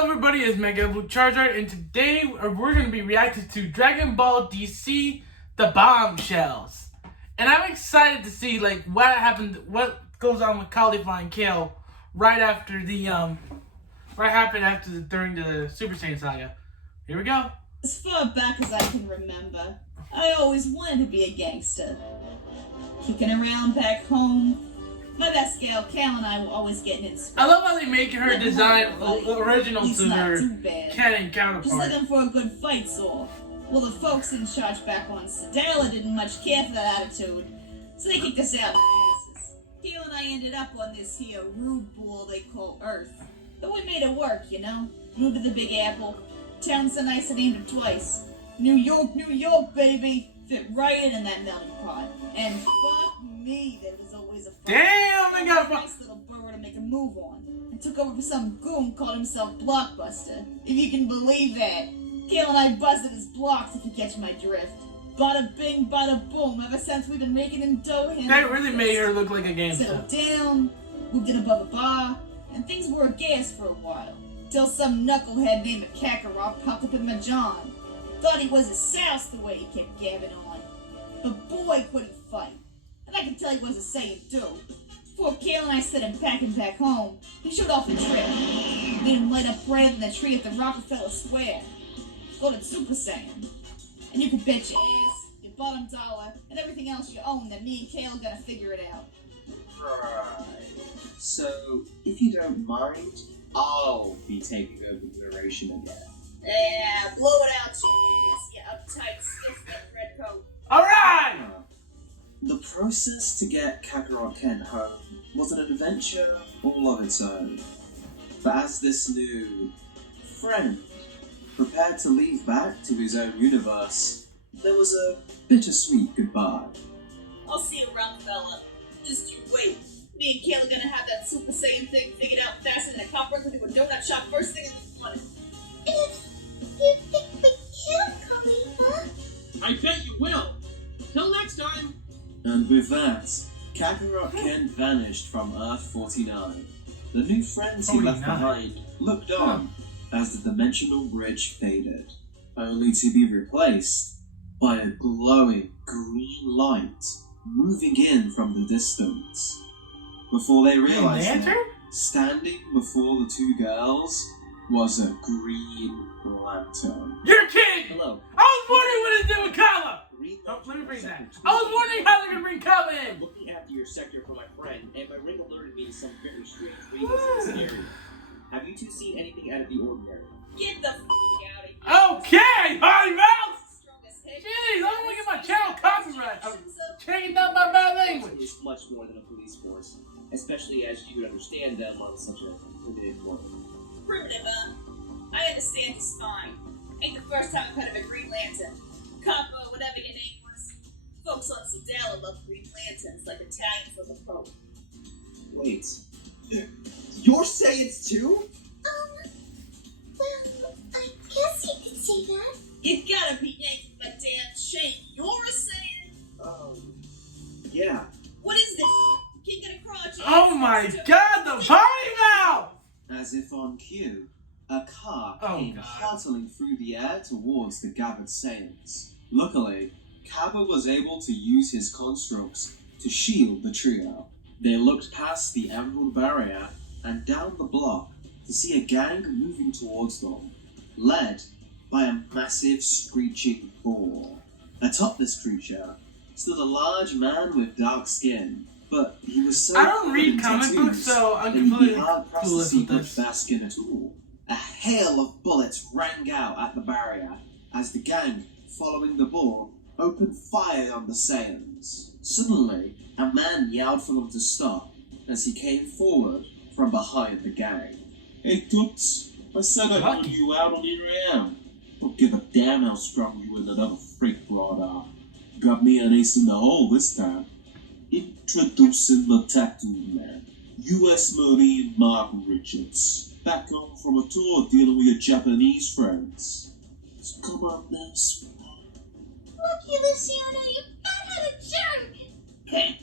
Hello everybody, it's Mega Blue Charizard, and today we're going to be reacting to Dragon Ball DC The Bombshells. And I'm excited to see what goes on with Cauliflower and Kale right after during the Super Saiyan saga. Here we go. As far back as I can remember, I always wanted to be a gangster. Kicking around back home. My best gal, Cal, and I were always getting in. I love how they make her design original to her canon counterpart. Just looking for a good fight sore. Well, the folks in charge back on Sedala didn't much care for that attitude, so they kicked us out in asses. Cal and I ended up on this here rude ball they call Earth. But we made it work, you know? Moved to the Big Apple. Town so nice I named it twice. New York, baby! Fit right in that melting pot. And fuck me, there was always a fight. Damn, they got a nice little burrow to make a move on. I took over for some goon called himself Blockbuster. If you can believe that. Kale and I busted his blocks, if you catch my drift. Bada bing, bada boom. Ever since we've been making him dough. That really made her look like a gangster. Settled down, moved in above a bar, and things were a gas for a while. Till some knucklehead named Kakarot popped up in my John. Thought he was a souse the way he kept gabbing on. But boy, could he fight. And I can tell he was a Saiyan too. Before Kale and I sent him packing back home, he showed off the trip. Made him light up brighter than the tree at the Rockefeller Square. Voted Super Saiyan. And you could bet your ass, your bottom dollar, and everything else you own that me and Kale are gonna figure it out. Right. So, if you don't mind, I'll be taking over the narration again. Yeah, blow it out, cheese, you uptight, stiff-necked redcoat. Alright! The process to get Kakarot Ken home was an adventure all of its own. But as this new friend prepared to leave back to his own universe, there was a bittersweet goodbye. I'll see you around, fella. Just you wait. Me and Kale are gonna have that Super Saiyan thing figured out faster than a cop runs into a donut shop first thing in the morning. You think we can, Khalifa? I bet you will. Till next time. And with that, Kakarot Ken vanished from Earth 49. The new friends he left behind looked on as the dimensional bridge faded, only to be replaced by a glowing green light moving in from the distance. Before they realized it, standing before the two girls was a green lantern. You're kidding! Hello. I was wondering what it's doing with Kala! Oh, let me bring that. I was wondering how they're gonna bring Kala in! I'm looking after your sector for my friend, and my ring alerted me to some very strange readings in this area. Have you two seen anything out of the ordinary? Get the out of here. Okay, Potty Mouth! Jeez, I don't want to get my channel copyright. I'm taking down my bad language. It's much more than a police force, especially as you could understand them on such a limited one. Primitive, I understand just fine. Ain't the first time I've heard of a Green Lantern. Copper, whatever your name was. Folks on Sedala love Green Lanterns like Italians love the Pope. Wait, you're Saiyans too? Well, I guess you could say that. You gotta be yanking my damn chain. You're a Saiyan? Yeah. What is this? You can't get a crotch. Oh my god, the Potty Mouth! As if on cue, a car came hurtling through the air towards the gathered Saiyans. Luckily, Kaba was able to use his constructs to shield the trio. They looked past the emerald barrier and down the block to see a gang moving towards them, led by a massive screeching boar. Atop this creature stood a large man with dark skin, but he was so I don't read comic books, so I'm completely clueless with this. That skin at all. A hail of bullets rang out at the barrier as the gang, following the boar, opened fire on the Saiyans. Suddenly, a man yelled for them to stop as he came forward from behind the gang. Hey, Toots, I said I'd put you out on your am. Don't give a damn how strong you and another freak broad are. Got me an ace in the hole this time. Introducing the Tattooed Man, U.S. Marine Mark Richards. Back home from a tour dealing with your Japanese friends. So come on now, sweetheart. Lucky Luciano, you fat-headed jerk!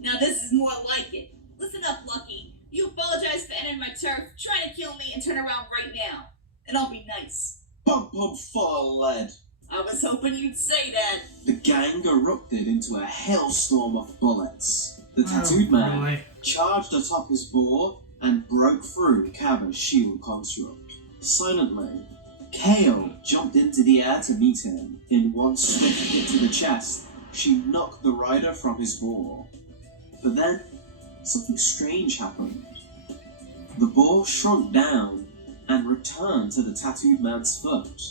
Now this is more like it. Listen up, Lucky. You apologize for entering my turf, trying to kill me, and turn around right now. and I'll be nice. Pump full of lead. I was hoping you'd say that. The gang erupted into a hailstorm of bullets. The tattooed man boy. charged atop his board and broke through Cabba's shield construct. Silently, Kale jumped into the air to meet him. In one swift hit to the chest, she knocked the rider from his boar. But then, something strange happened. The boar shrunk down and returned to the tattooed man's foot,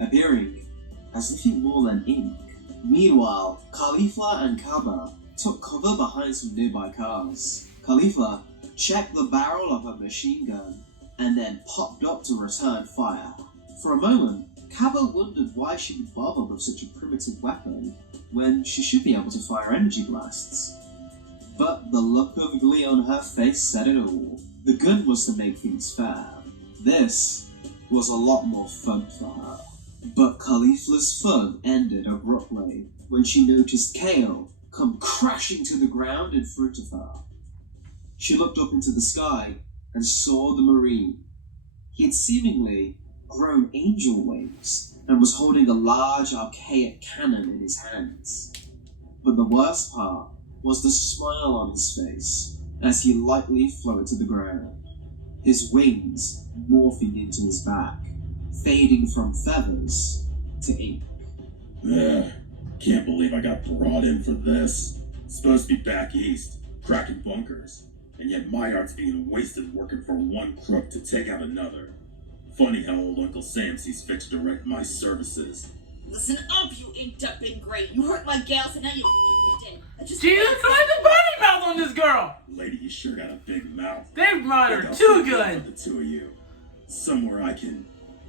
appearing as nothing more than ink. Meanwhile, Khalifa and Kaba took cover behind some nearby cars. Khalifa checked the barrel of a machine gun and then popped up to return fire. For a moment, Kaba wondered why she would bother with such a primitive weapon when she should be able to fire energy blasts. But the look of glee on her face said it all. The gun was to make things fair. This was a lot more fun for her. But Khalifa's fun ended abruptly when she noticed Kale come crashing to the ground in front of her. She looked up into the sky and saw the Marine. He had seemingly grown angel wings and was holding a large archaic cannon in his hands. But the worst part was the smile on his face as he lightly floated to the ground, his wings morphing into his back, fading from feathers to ink. Can't believe I got brought in for this. Supposed to be back east, cracking bunkers, and yet my art's being wasted working for one crook to take out another. Funny how old Uncle Sam sees fit to direct my services. Listen up, you inked up ingrate. You hurt my gals and now you dead. Jesus Christ, the body mouth on this girl! Lady, you sure got a big mouth. They've brought Look her how too fun for good! the two of you. Somewhere I can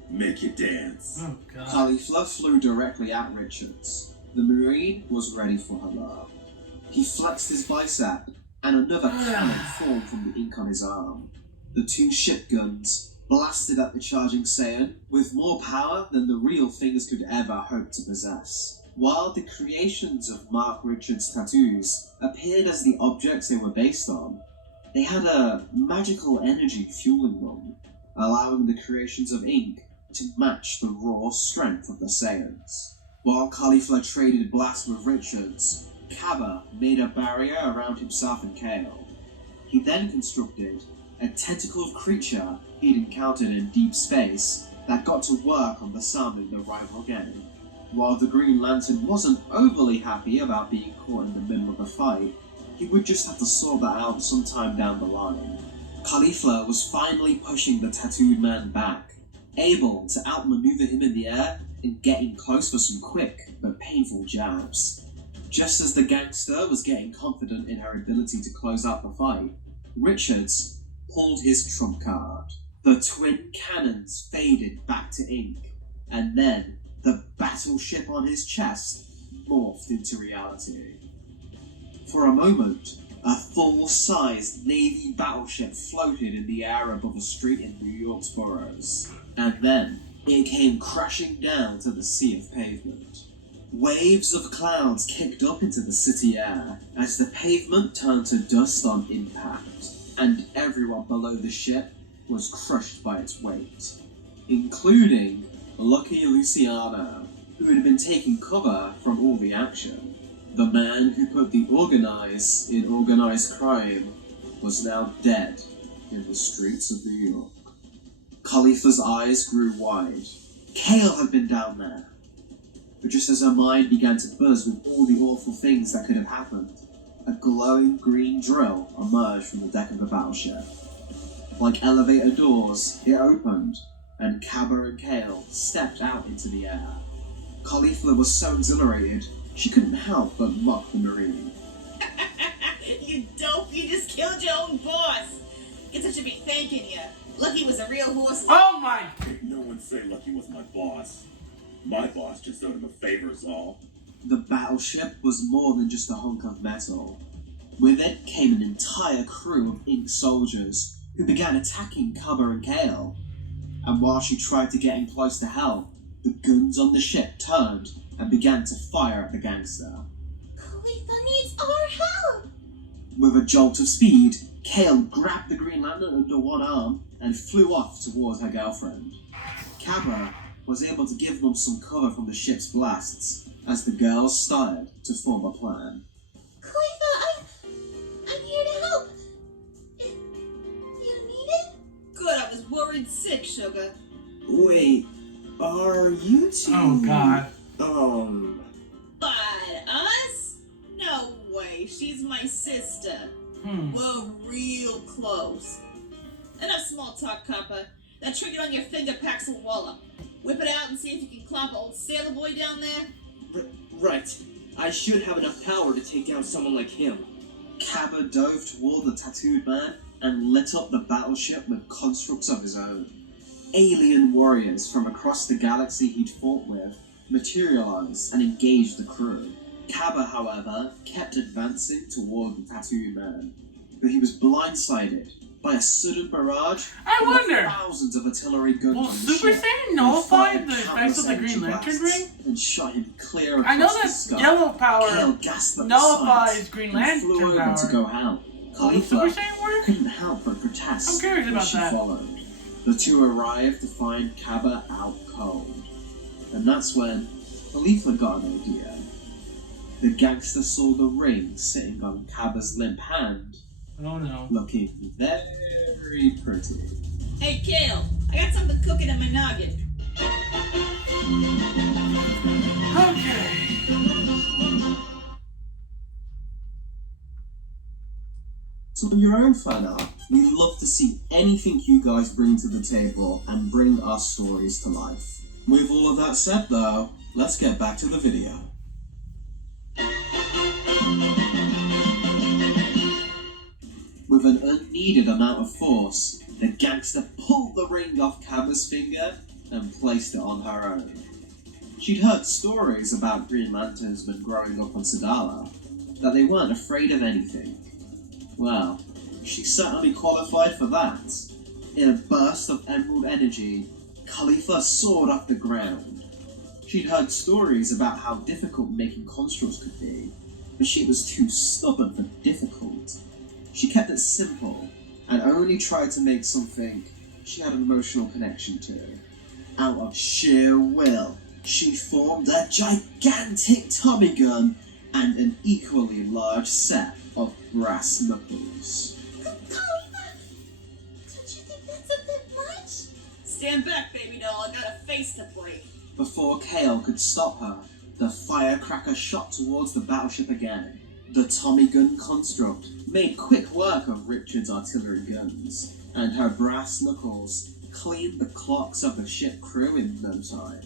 make you dance. Oh god. Khalifa flew directly at Richards. The Marine was ready for her love. He flexed his bicep, and another cannon formed from the ink on his arm. The two ship guns blasted at the charging Saiyan with more power than the real things could ever hope to possess. While the creations of Mark Richards' tattoos appeared as the objects they were based on, they had a magical energy fueling them, allowing the creations of ink to match the raw strength of the Saiyans. While Khalifa traded blasts with Richards, Kaba made a barrier around himself and Kale. He then constructed a tentacled creature he'd encountered in deep space that got to work on disarming the rival gang. While the Green Lantern wasn't overly happy about being caught in the middle of a fight, he would just have to sort that out sometime down the line. Khalifa was finally pushing the tattooed man back, able to outmaneuver him in the air and getting close for some quick but painful jabs. Just as the gangster was getting confident in her ability to close out the fight, Richards pulled his trump card. The twin cannons faded back to ink, and then the battleship on his chest morphed into reality. For a moment, a full-sized Navy battleship floated in the air above a street in New York's boroughs, and then it came crashing down to the sea of pavement. Waves of clouds kicked up into the city air as the pavement turned to dust on impact, and everyone below the ship was crushed by its weight, including Lucky Luciano, who had been taking cover from all the action. The man who put the organize in organized crime was now dead in the streets of New York. Khalifa's eyes grew wide. Kale had been down there. But just as her mind began to buzz with all the awful things that could have happened, a glowing green drill emerged from the deck of the battleship. Like elevator doors, it opened, and Kaba and Kale stepped out into the air. Khalifa was so exhilarated, she couldn't help but mock the Marine. You dope, you just killed your own boss. Guess I should be thanking you. Lucky was a real horse. Oh my! No one say Lucky was my boss. My boss just owed him a favor is all. The battleship was more than just a hunk of metal. With it came an entire crew of ink soldiers who began attacking Kaba and Kale. And while she tried to get in close to help, the guns on the ship turned and began to fire at the gangster. Khalifa needs our help! With a jolt of speed, Kale grabbed the Green Lantern under one arm and flew off towards her girlfriend. Cabba was able to give them some cover from the ship's blasts as the girls started to form a plan. Khalifa, I'm here to help. You need it? Good, I was worried sick, sugar. Wait, are you two... Oh God. But us? No way, she's my sister. We're real close. Enough small talk, Copper. That trinket on your finger packs a wallop. Whip it out and see if you can clomp old sailor boy down there. Right. I should have enough power to take down someone like him. Cabba dove toward the tattooed man and lit up the battleship with constructs of his own. Alien warriors from across the galaxy he'd fought with materialized and engaged the crew. Cabba, however, kept advancing toward the tattooed man, but he was blindsided by a sudden barrage I from wonder, the thousands of artillery guns will on the Super ship. Saiyan Who nullify fired the effects countless of the Green energy Lantern blasts ring? and shot him clear across I know the that sky. yellow power Kale gasped at the nullifies sight Green and flew Lantern over to power. go help. Will Super Khalifa Saiyan work? couldn't help but protest I'm curious when about she that. followed. The two arrived to find Cabba out cold. And that's when Khalifa got an idea. The gangster saw the ring sitting on Cabba's limp hand, Oh no. looking very pretty. Hey, Kale, I got something cooking in my noggin. Okay. So for your own fan art, we'd love to see anything you guys bring to the table and bring our stories to life. With all of that said though, let's get back to the video. With an unneeded amount of force, the gangster pulled the ring off Cabba's finger and placed it on her own. She'd heard stories about Green Lanterns when growing up on Sadala, that they weren't afraid of anything. Well, she certainly qualified for that. In a burst of emerald energy, Khalifa soared off the ground. She'd heard stories about how difficult making constructs could be, but she was too stubborn for difficult. She kept it simple, and only tried to make something she had an emotional connection to. Out of sheer will, she formed a gigantic Tommy gun and an equally large set of brass knuckles. Khalifa, don't you think that's a bit much? Stand back, baby doll, I got a face to break. Before Kale could stop her, the firecracker shot towards the battleship again. The Tommy gun construct made quick work of Richard's artillery guns, and her brass knuckles cleaned the clocks of the ship crew in no time.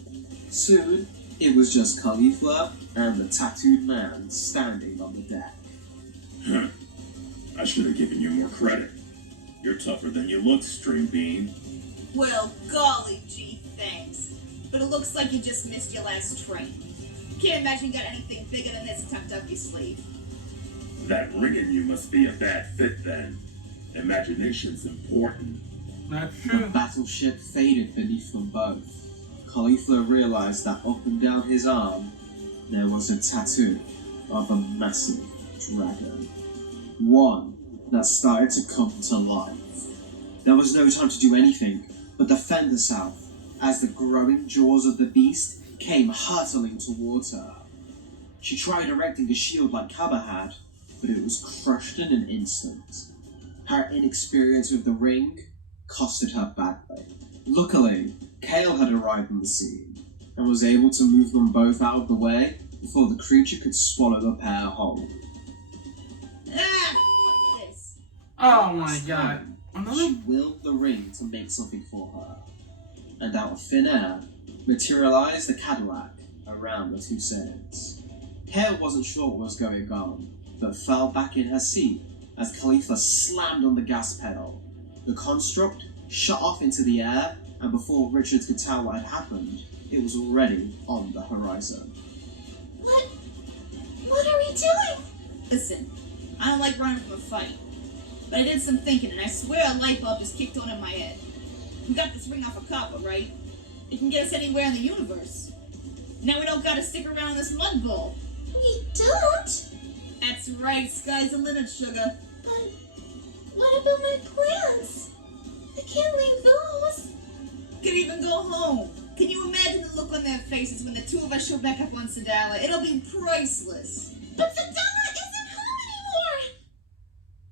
Soon, it was just Khalifa and the tattooed man standing on the deck. Huh. I should have given you more credit. You're tougher than you look, String Bean. Well, golly gee, thanks. But it looks like you just missed your last train. Can't imagine you got anything bigger than this tucked up your sleeve. That ring in you must be a bad fit then. Imagination's important. That's The true. battleship faded beneath them both. Khalifa realized that up and down his arm, there was a tattoo of a massive dragon. One that started to come to life. There was no time to do anything but defend herself as the growing jaws of the beast came hurtling towards her. She tried erecting a shield like Cabba had, but it was crushed in an instant. Her inexperience with the ring costed her badly. Luckily, Kale had arrived on the scene and was able to move them both out of the way before the creature could swallow the pair whole. Ah, fuck this. Oh my god. Another. She willed the ring to make something for her, and out of thin air materialized a Cadillac around the two sails. Kale wasn't sure what was going on, but fell back in her seat as Khalifa slammed on the gas pedal. The construct shot off into the air, and before Richards could tell what had happened, it was already on the horizon. What are we doing? Listen, I don't like running from a fight. But I did some thinking, and I swear a light bulb just kicked on in my head. We got this ring off of Copper, right? It can get us anywhere in the universe. Now we don't gotta stick around in this mud bowl. We don't? That's right, sky's the limit, sugar. But What about my plans? I can't leave those. Could even go home. Can you imagine the look on their faces when the two of us show back up on Sadala? It'll be priceless. But Sadala isn't home anymore.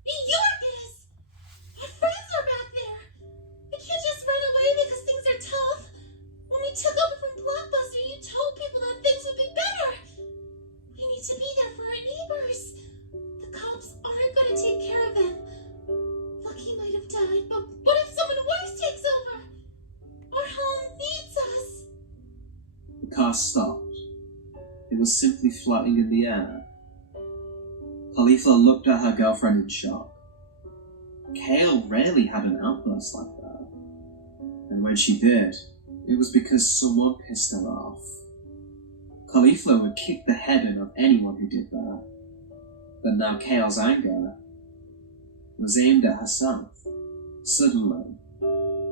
New York is. Our friends are back there. We can't just run away because things are tough. When we took over from Blockbuster, you told people that things would be better. We need to be there for our neighbors. The cops aren't going to take care of them. Lucky might have died, but what if someone worse takes over? Our home needs us. The car stopped. It was simply floating in the air. Khalifa looked at her girlfriend in shock. Kale rarely had an outburst like that. And when she did, it was because someone pissed her off. Khalifa would kick the head in of anyone who did that. But now Kale's anger was aimed at herself. Suddenly,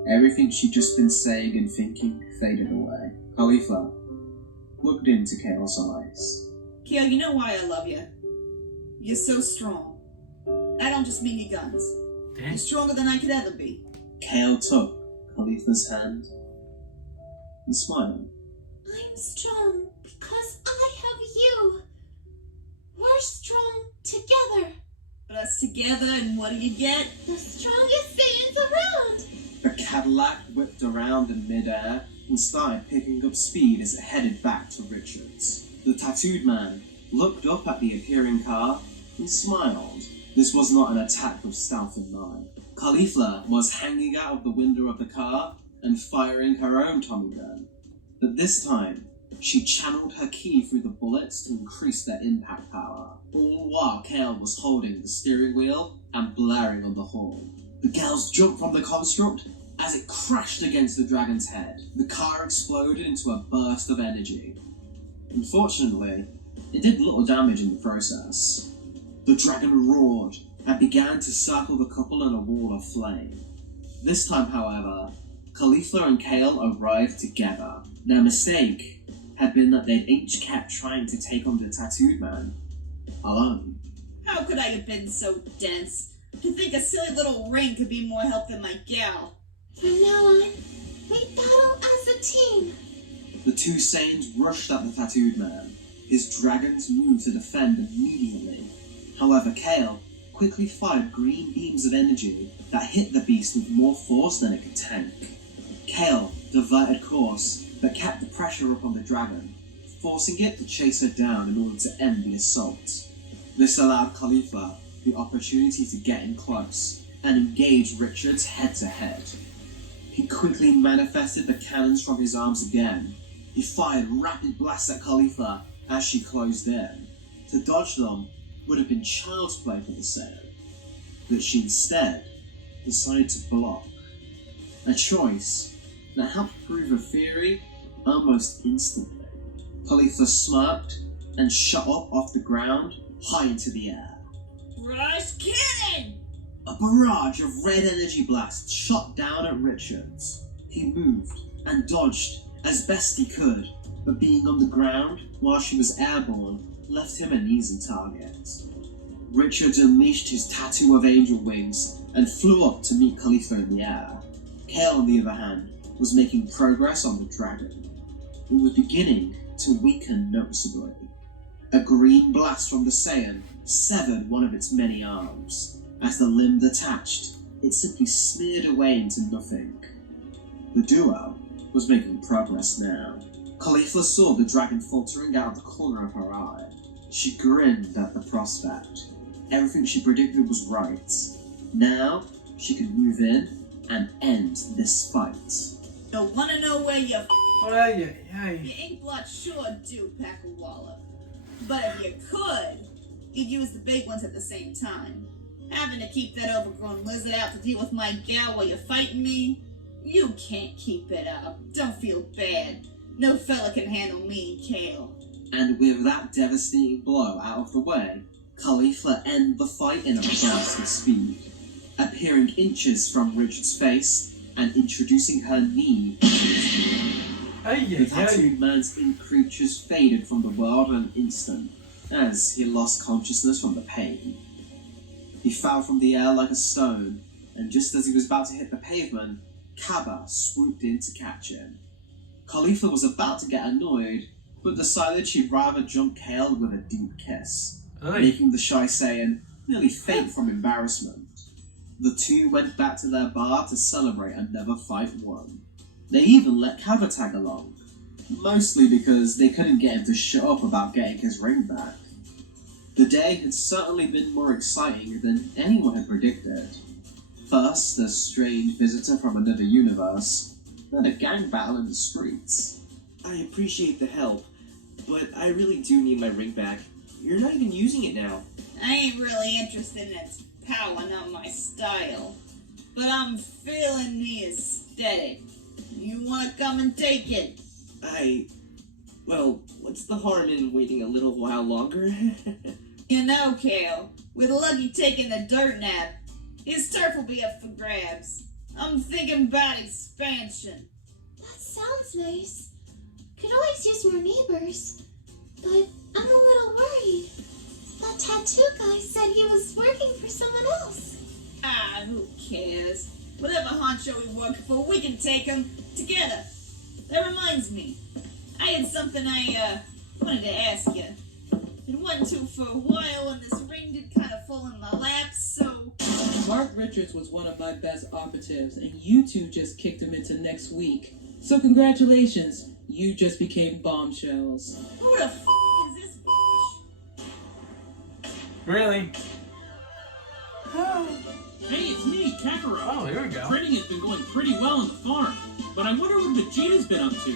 everything she'd just been saying and thinking faded away. Khalifa looked into Kale's eyes. Kale, you know why I love you. You're so strong. I don't just mean your guns. You're stronger than I could ever be. Kale took Khalifa's hand and smiled. I'm strong because I have you. We're strong together. Put us together and what do you get? The strongest Saiyans around. The Cadillac whipped around in midair and started picking up speed as it headed back to Richards. The tattooed man looked up at the appearing car and smiled. This was not an attack with stealth in mind. Khalifa was hanging out of the window of the car and firing her own Tommy gun. But this time, she channeled her ki through the bullets to increase their impact power, all while Kale was holding the steering wheel and blaring on the horn. The girls jumped from the construct as it crashed against the dragon's head. The car exploded into a burst of energy. Unfortunately, it did little damage in the process. The dragon roared and began to circle the couple in a wall of flame. This time, however, Khalifa and Kale arrived together. Their mistake had been that they'd each kept trying to take on the tattooed man alone. How could I have been so dense? To think a silly little ring could be more help than my gal. From now on, we battle as a team. The two Saiyans rushed at the tattooed man. His dragons moved to defend immediately. However, Kale quickly fired green beams of energy that hit the beast with more force than it could tank. Kale diverted course, but kept the pressure up on the dragon, forcing it to chase her down in order to end the assault. This allowed Khalifa the opportunity to get in close and engage Richards head to head. He quickly manifested the cannons from his arms again. He fired rapid blasts at Khalifa as she closed in. To dodge them would have been child's play for the Saiyan, but she instead decided to block. A choice that helped prove her theory almost instantly. Khalifa smirked and shot up off the ground high into the air. Rush cannon! A barrage of red energy blasts shot down at Richards. He moved and dodged as best he could, but being on the ground while she was airborne left him an easy target. Richards unleashed his tattoo of angel wings and flew up to meet Khalifa in the air. Kale, on the other hand, was making progress on the dragon. It was beginning to weaken noticeably. A green blast from the Saiyan severed one of its many arms. As the limb detached, it simply smeared away into nothing. The duo was making progress now. Khalifa saw the dragon faltering out of the corner of her eye. She grinned at the prospect. Everything she predicted was right. Now, she could move in and end this fight. Don't wanna know where you Ay, Your ink blot sure do pack a wallop. But if you could, you'd use the big ones at the same time. Having to keep that overgrown lizard out to deal with my gal while you're fighting me? You can't keep it up. Don't feel bad. No fella can handle me, Kale. And with that devastating blow out of the way, Khalifa ended the fight in a burst of speed, appearing inches from Richard's face and introducing her knee. The tattooed man's ink creatures faded from the world in an instant, as he lost consciousness from the pain. He fell from the air like a stone, and just as he was about to hit the pavement, Kaba swooped in to catch him. Khalifa was about to get annoyed, but decided she'd rather jump Kale with a deep kiss, making the shy Saiyan nearly faint from embarrassment. The two went back to their bar to celebrate another fight won. They even let Kaba tag along, mostly because they couldn't get him to shut up about getting his ring back. The day had certainly been more exciting than anyone had predicted. First, a strange visitor from another universe, then a gang battle in the streets. I appreciate the help, but I really do need my ring back. You're not even using it now. I ain't really interested in its power, not my style. But I'm feeling the aesthetic. You wanna come and take it? Well, what's the harm in waiting a little while longer? You know, Kale, with Lucky taking the dirt nap, his turf will be up for grabs. I'm thinking about expansion. That sounds nice. Could always use more neighbors. But I'm a little worried. That tattoo guy said he was working for someone else. Ah, who cares? Whatever honcho we work for, we can take him together. That reminds me, I had something I wanted to ask you. Been wanting to for a while, and this ring did kind of fall in my lap, so... Mark Richards was one of my best operatives, and you two just kicked him into next week. So congratulations, you just became Bombshells. Who the f*** is this bitch? Really? Hey, it's me, Kakarot. Oh, here we go. Trading has been going pretty well on the farm, but I wonder what Vegeta's been up to.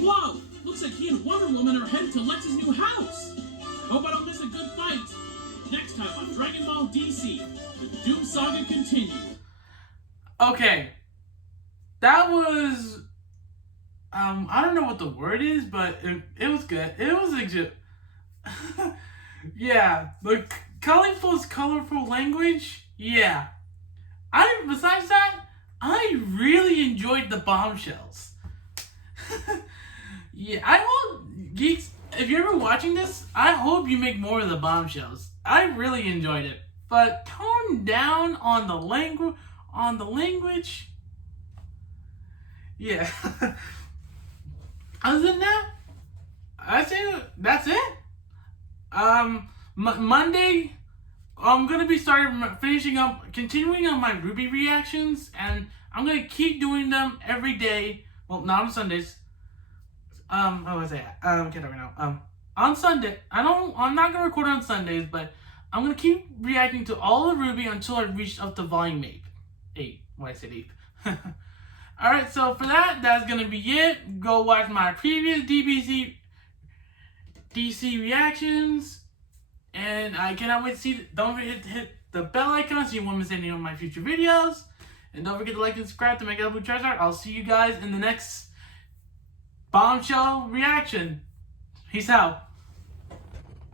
Whoa! Looks like he and Wonder Woman are headed to Lex's new house. Hope I don't miss a good fight. Next time on Dragon Ball DC, the Doom Saga continues. Okay. That was... I don't know what the word is, but it was good. It was legit. Yeah. The colorful language, yeah. Besides that, I really enjoyed the Bombshells. Yeah, I hope, geeks, if you're ever watching this, I hope you make more of the Bombshells. I really enjoyed it. But tone down on the language. Yeah. Other than that, I say that's it. Monday, I'm gonna be continuing on my Ruby reactions, and I'm gonna keep doing them every day. Well, not on Sundays. What was I can't talk right now. On Sunday, I'm not gonna record on Sundays, but I'm gonna keep reacting to all of Ruby until I reach up to volume 8. Why I said 8. Alright, so for that's gonna be it. Go watch my previous DC reactions. And I cannot wait to see. Don't forget to hit the bell icon so you won't miss any of my future videos. And don't forget to like and subscribe to make a blue Charizard. I'll see you guys in the next Bombshell reaction. Peace out.